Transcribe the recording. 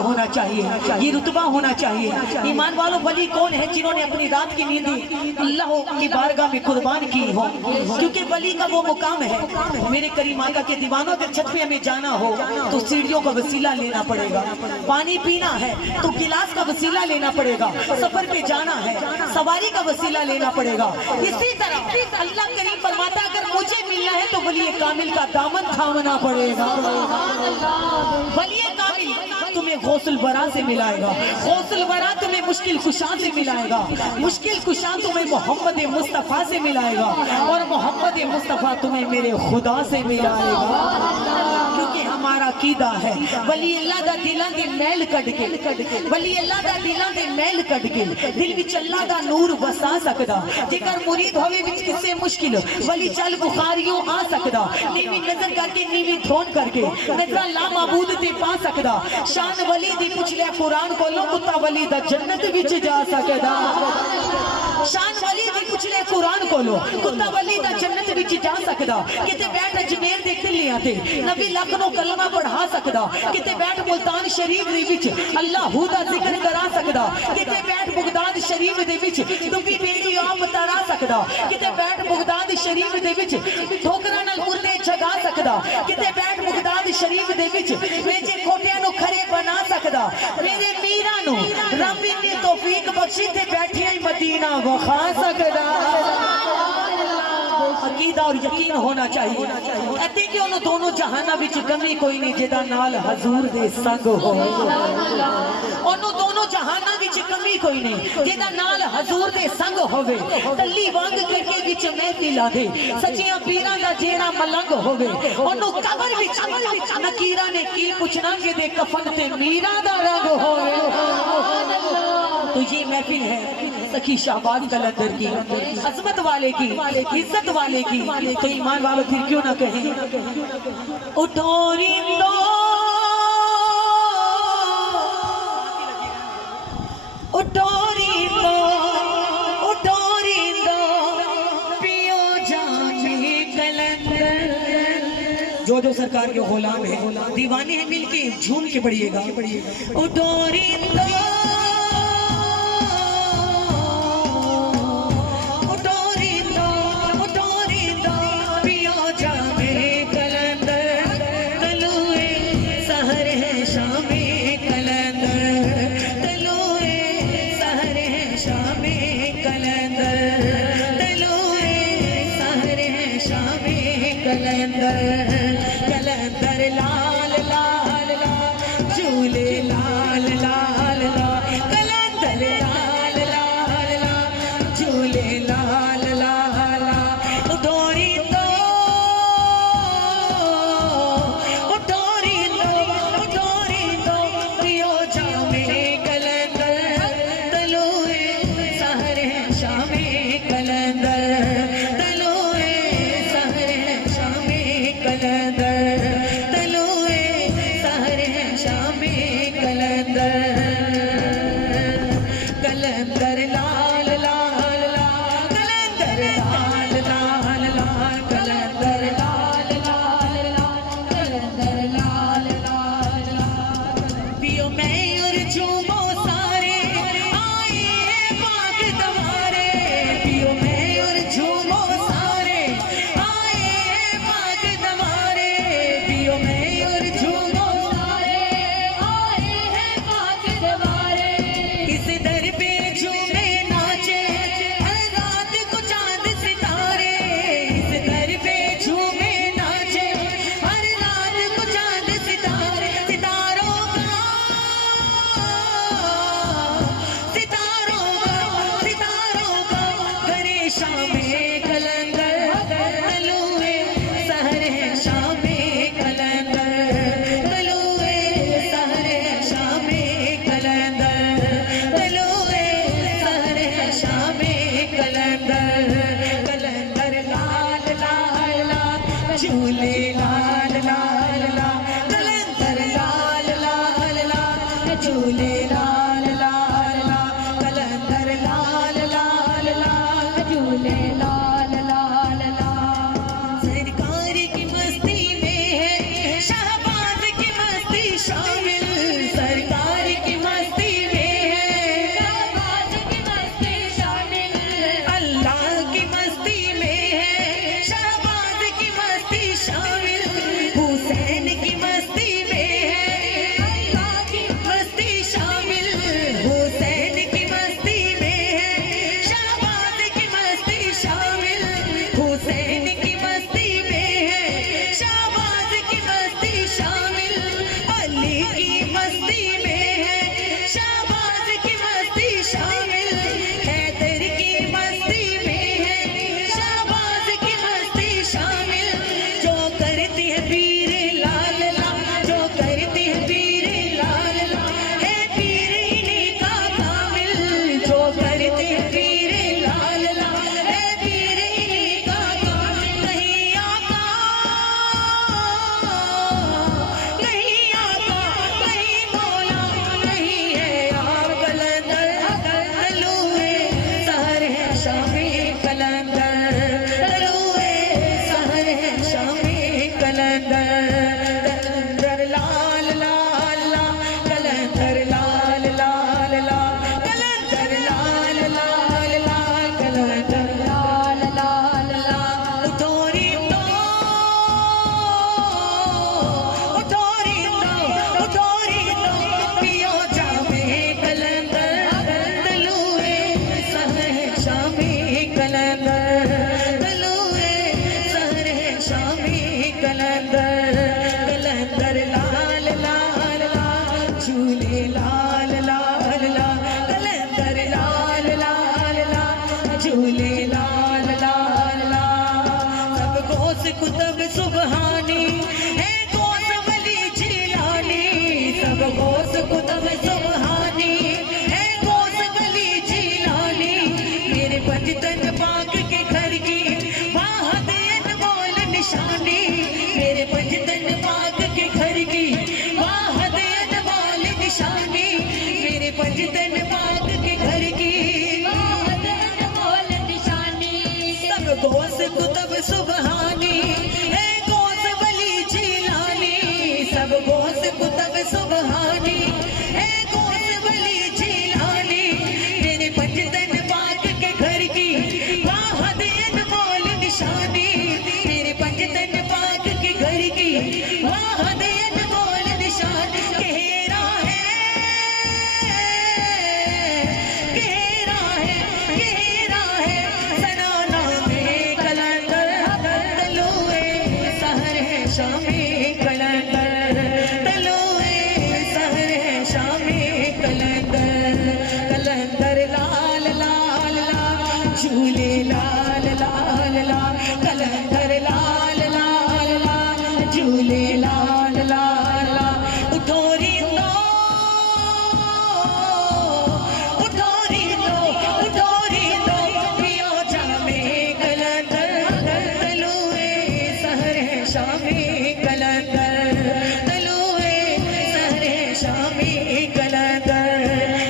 होना चाहिए, ये रुतबा होना चाहिए। ईमान वालों, वली कौन है जिन्होंने अपनी रात की नींद अल्लाह की बारगाह में कुर्बान की हो, क्योंकि वली का वो मुकाम है। मेरे करीम आका के दीवानों, अगर छत पे हमें जाना हो तो सीढ़ियों का वसीला लेना पड़ेगा, पानी पीना है तो गिलास का वसीला लेना पड़ेगा, सफर पे जाना है सवारी का वसीला लेना पड़ेगा। इसी तरह अल्लाह करीम फरमाता, अगर मुझे मिलना है तो वली कामिल का दामन थामना पड़ेगा। वली कामिल तुम्हें गौसुल बरा से मिलाएगा, गौसुल बरा तुम्हें मुश्किल कुशा से मिलाएगा, मुश्किल कुशा तुम्हें मोहम्मद मुस्तफ़ा से मिलाएगा, और मोहम्मद मुस्तफ़ा तुम्हें मेरे खुदा से मिलाएगा। क्योंकि हमारा कीदा है वली अल्लाह दा दिलां दी मैल कढ के, वली अल्लाह दा दिलां दी मैल कढ के दिल विच अल्लाह दा नूर वसा सकदा। जेकर मुरीद होवे विच किसे मुश्किल वली चल बुखारियों आ सकदा, नीवी नजर करके नीवी धोन करके नजर ला माबूद ते पा सकदा। शान वली दी पुछ ले कुरान कोलो, कुत्ता वली दा जन्नत विच जा सकदा। शान वली दी पुछ ले कुरान कोलो, कुत्ता वली दा जन्नत विच जा सकदा। किते बैठ अजमेर दे किलियां ते नबी लख नो कलमा पढ़ा सकदा, किते बैठ मुल्तान शरीफ दे विच अल्लाह दा जिक्र करा सकदा, किते बैठ बगदाद शरीफ दे विच दुबी बेड़ी आप तरा सकदा, किते बैठ बगदाद शरीफ दे विच ठोकरां नाल मुर्दे जगा सकदा, किते बैठ बगदाद शरीफ दे विच वेचे खोटियां नु खरे बना सकदा। मेरे मीरा नु रब ने तौफीक बख्शी ते बैठियां मदीना वखा सकदा। अकीदा और यकीन होना चाहिए। कहते कि उन दोनों जहाना विच कमी कोई नहीं जेदा नाल हजूर दे संग हो। उन दोनों जहाना विच कमी कोई नहीं जेदा नाल हजूर दे संग होवे। तल्ली वांग करके विच महफिल आदे सच्चियां पीरां दा जेड़ा मलंग होवे। ओनु कबर विच नकीरा ने की पुछना जेदे कफन ते मीरा दा रंग होवे। तो ये महफिल है सखी शाहबाज कलंदर की, अजमत वाले की, इज्जत वाले की। तो ईमान वालों फिर क्यों ना कहें, उठो रिंदो उठो रिंदो उठो रिंदो पियो जाने कलंदर। जो सरकार के गुलाम है, दीवाने हैं, मिलके झूम के पढ़िएगा। उठो रिंदो कलंदर लाल लाल लाल झूले लाल लाल लाल, कलंदर लाल लाल लाल झूले लाल लाल लाल। डोरी दो पियो जामे कलंदर तलोए सहरे शामे कलंदर तलोए सहरे शामे कलंदर तलोए सहरे शामे कलंदर। कलंदर लाल लाल लाल कलंदर लाल लाल लाल कलंदर लाल लाल लाल कलंदर लाल लाल लाल। पियो मैं और झूमो सारे आए हैं पाक तुम्हारे, पियो मैं और झूमो सारे आए हैं पाक तुम्हारे, पियो मैं और झूमो सारे आए हैं पाक तुम्हारे। इस दर पे झूमे नाचे हर रात को चांद सितारे, इस दर पे झूमे नाचे हर रात को चांद सितारे। सितारों का करे शामे कलंदर तलुए सहरे शामे कलंदर तलुए सहरे शामे कलंदर तलुए सहरे शामे कलंदर। कलंदर लाल लाल लाल झूले लाल लाल लाल, कलंदर लाल लाल लाल झूले लाल लाल लाल, कलंदर लाल लाल लाल झूले लाल लाल लाल। सरकार की मस्ती में है शाहबाज की मस्ती शामिल, सरकार झूले लाल लाल लाल कलंदर लाल लाल लाल झूले लाल लाल लाल सब गौस कुतुब सुबहानी है गौस वली जिलानी सब गौस कुतुब सुबहानी है गौस वली जिलानी मेरे पंजतन पाक के घर की वहाँ दे अनमोल निशानी मेरे पंजतन पाक के घर की वहाँ दे अनमोल निशानी मेरे पंजतन पाक के घर की वहाँ दे अनमोल निशानी सब गौस कुतुब सुबहानी है गौस वली जिलानी सब गौस कुतुब सुबहानी है गौस वली जिलानी मेरे पंजतन पाक के घर की वहाँ दे अनमोल निशानी मेरे पंजतन पाक के घर की वहाँ दे अनमोल निशानी गहरा है गहरा है गहरा है सनाना में कलंदर तलुए सहर है शामी कलंदर तलुए सहर है शामी कलंदर कलंदर लाल लाल लाल झूले लाल लाल लाल कलंदर